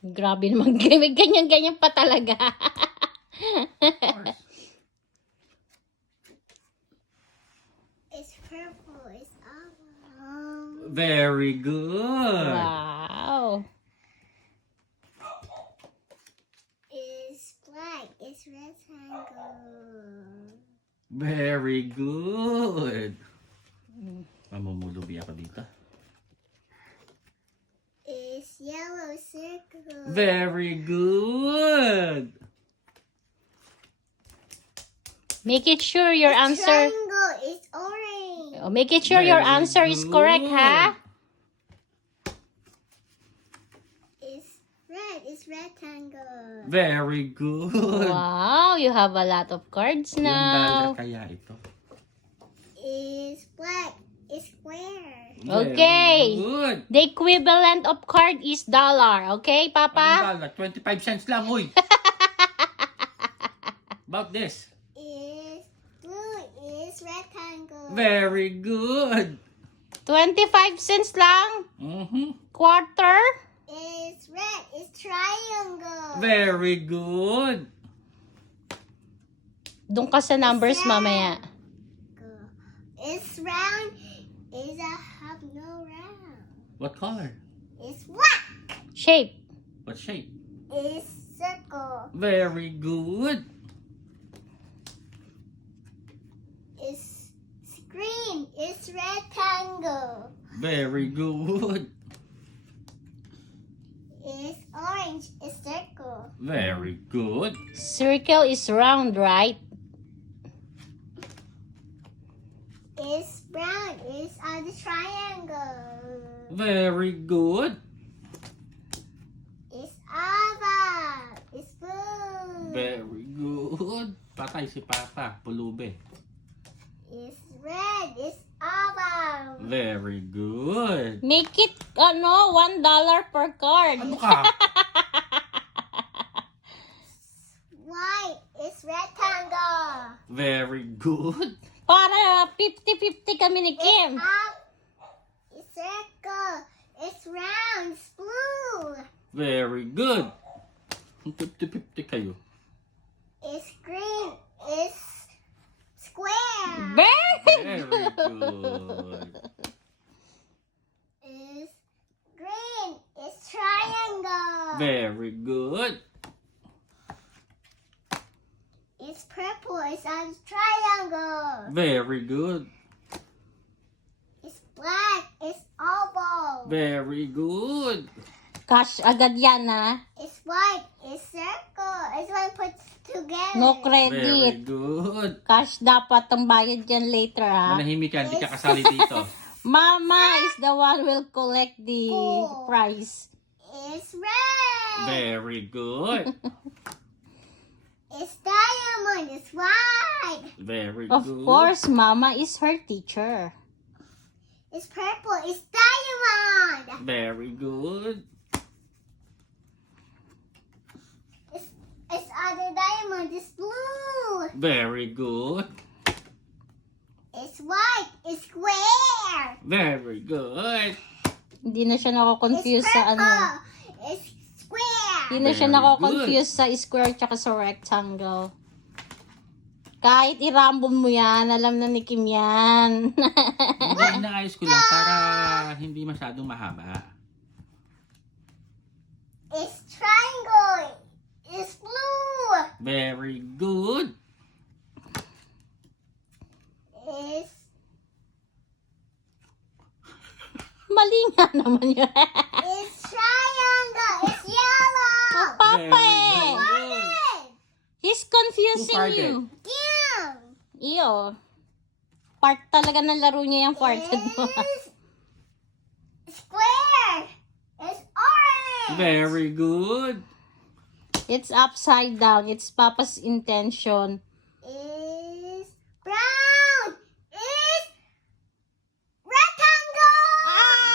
Grabe naman. May ganyan-ganyan pa talaga. Of course. It's purple. It's oval. Very good. Wow. It's black. It's rectangle. Very good. Mamumulubi ako dito. It's yellow circle. Very good. Make it sure your answer. Triangle is orange. Make it sure your Very answer is correct, ha? It's red. It's rectangle. Very good. Wow, you have a lot of cards Ilang now. dollar kaya ito? It's black. It's square. Okay. Very good. The equivalent of card is dollar. Okay, Papa? Anong dollar? 25 cents lang, uy. About this. It's blue. It's rectangle. Very good. 25 cents lang. Quarter. It's red. It's triangle. Very good. Doon ka sa numbers mamaya. It's round. It's a half no round. What color? It's black. Shape. What shape? It's circle. Very good. It's green. It's rectangle. Very good. It's orange. It's circle. Very good. Circle is round, right? It's brown. It's on the triangle. Very good. It's oval. It's blue. Very good. Patay si Papa. Pulube. It's red. It's oval. Very good. Make it, $1 per card. Ano ka? White. It's rectangle. Very good. Para 50-50 kami ni Kim. It's up. It's circle. It's round. It's blue. Very good. 50-50 kayo. It's green. It's square. Very Very good. It's green. It's triangle. Very good. It's purple. It's on triangle. Very good. It's black. It's oval. Very good. Cash agad yan, ha? It's white. It's circle. It's one put together. No Very credit. good. Cash dapat ang bayad yan later, ha? Manahimik ka, hindi ka kasali dito. Mama is the one will collect the Oh. prize. It's red. Very good. It's diamond. It's white. Very Of good. course, Mama is her teacher. It's purple. It's diamond. Very good. It's other diamond. It's blue. Very good. It's white. It's square. Very good. Hindi na siya It's nako-confuse purple. sa ano. It's square. Hindi na siya Very nako-confuse sa square tsaka sa rectangle. Kahit i-rambon mo yan, alam na ni Kim yan. Hindi, inaayos ko lang para hindi masyadong mahaba. It's triangle. It's blue. Very good. It's Mali nga naman yun. it's triangle. It's yellow. Papa Very eh. good. He's confusing Who farted? you. Damn. Iyo. Part talaga ng laro niya yung farted mo. It's square. It's orange. Very good. It's upside down. It's Papa's intention. It's brown. It's rectangle.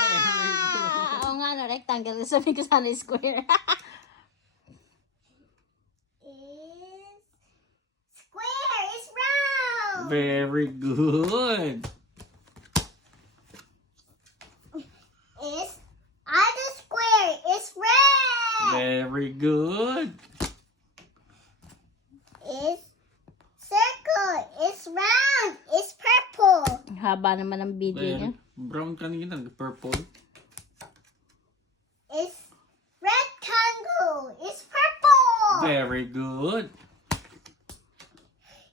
Very good. Oo nga, no, rectangle. Sabi ko sana square. It's square. It's round. Very good. It's other square. It's red. Very good. It's circle. It's round. It's purple. Ang haba naman ng video niya. Brown kanina, purple. It's rectangle. It's purple. Very good.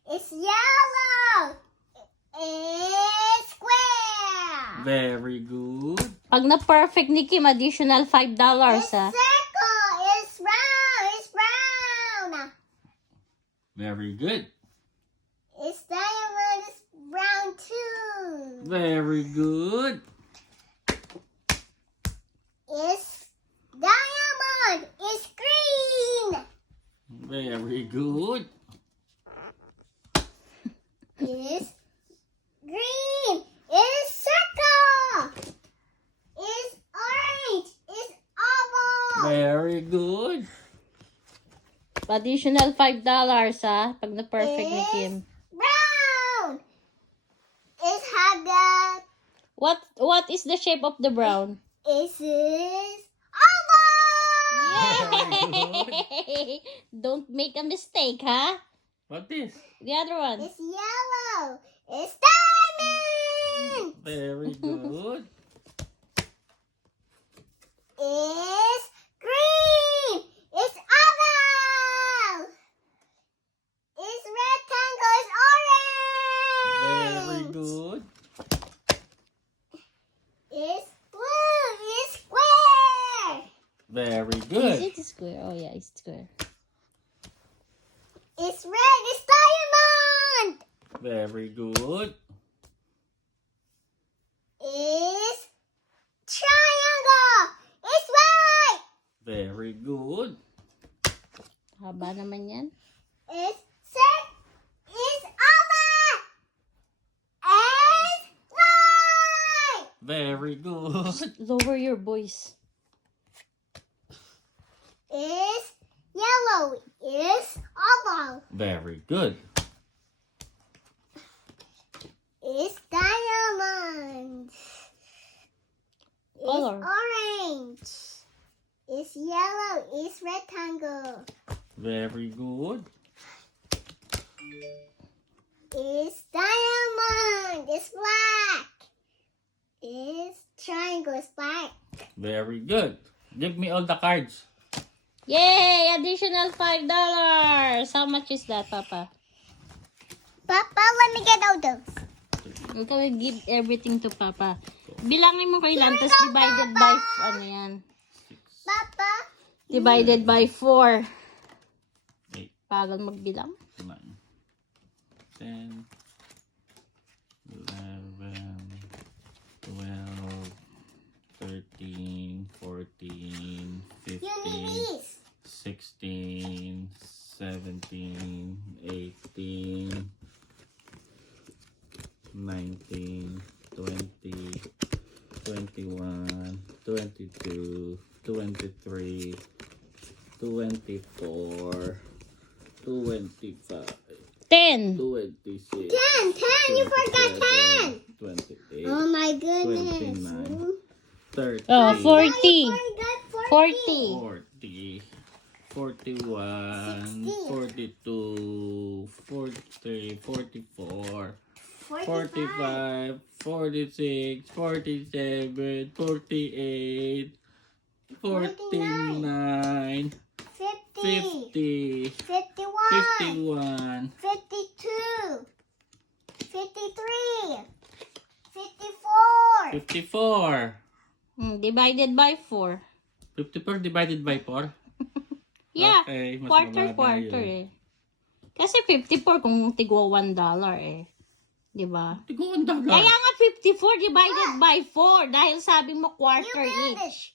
It's yellow. It's square. Very good. Pag na-perfect ni Kim, additional $5 It's ha. circle. It's round. It's brown. Very good. It's diamond. It's brown too. Very good. It's diamond. It's green. Very good. It's green. It's circle. It's orange. It's oval. Very good. Additional $5 ha. Pag na-perfect ni Kim. Brown. It had that. What is the shape of the brown? It is oval. Yay! Don't make a mistake, ha? What is? The other one. It's yellow. It's diamond. Very good. It's green. It's oval. It's rectangle. It's Very orange. good. It's blue. It's square. Very Is good. it square? Oh yeah, it's square. It's red. It's diamond. Very good. It's triangle. It's white. Very good. Haba naman yan. It's it's oval. It's white. Very good. Lower your voice. It's yellow. It's oval. Very good. It's diamond. Color. It's orange. It's yellow. It's rectangle. Very good. It's diamond. It's black. It's triangle. It's black. Very good. Give me all the cards. Yay! Additional $5. How much is that, Papa? Papa, let me get all those. Ikaw will give everything to Papa. Bilangin mo kailan, tapos divided by, ano yan? Papa, Divided by 4. 8, Pagal magbilang. 9, 10, 11, 12, 13, 14, you need 15, these. 16, 17, 18, 19, 20, 21, 22, 23, 24, 25, 10. 26, 10, you forgot 10. 28, Oh my goodness. 29, 30, Oh, 40. I forgot 40. 40, 41, 42, 43, 44, 45, 46, 47, 48, 49, 50, 50, 51, 51, 52, 53, 54, 54. Divided by 4. 54 divided by 4? Yeah. Okay, mas Quarter mababa eh. yun. Kasi 54 kung tigwa $1 eh. Di ba? Tigo ang dagat. Kaya nga 54 divided by 4 dahil sabi mo quarter You got each.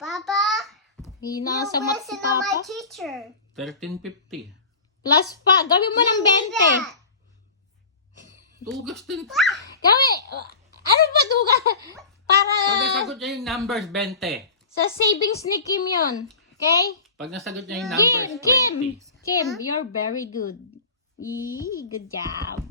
Papa, Hina you sa math si listen to my Papa. teacher. 1350. Plus pa, gawin mo ng 20. Dugas din. Gawin, ano ba duga? Para Pag nasagot niya yung numbers, 20. sa savings ni Kim yun. Okay? Pag nasagot niya yung numbers, Kim, 20. Kim, you're very good. Yee, good job.